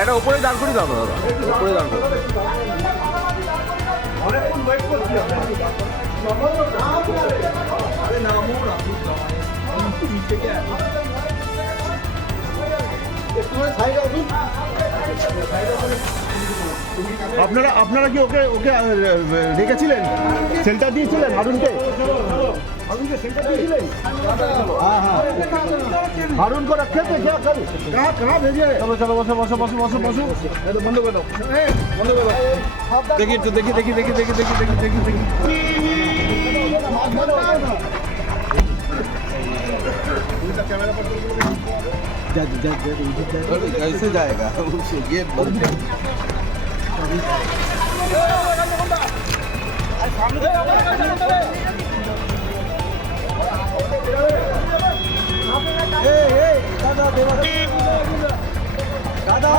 এটা উপরে দাঁড় করে দাও না দাদা, উপরে দাঁড় করে। আপনারা কি ওকে ওকে রেখেছিলেন, সেন্টার দিয়েছিলেন হারুনকে? सेंटर दिए हाँ हाँ हारून को रखे थे क्या कल? कहाँ भेजे? चलो चलो बसो बसो बसो बसो बसो बंद कर दो, बंद कर दो। देखिए तो देखिए देखिए देखिए देखिए देखिए देखिए देखिए ऐसे जाएगा ये बंद। दादा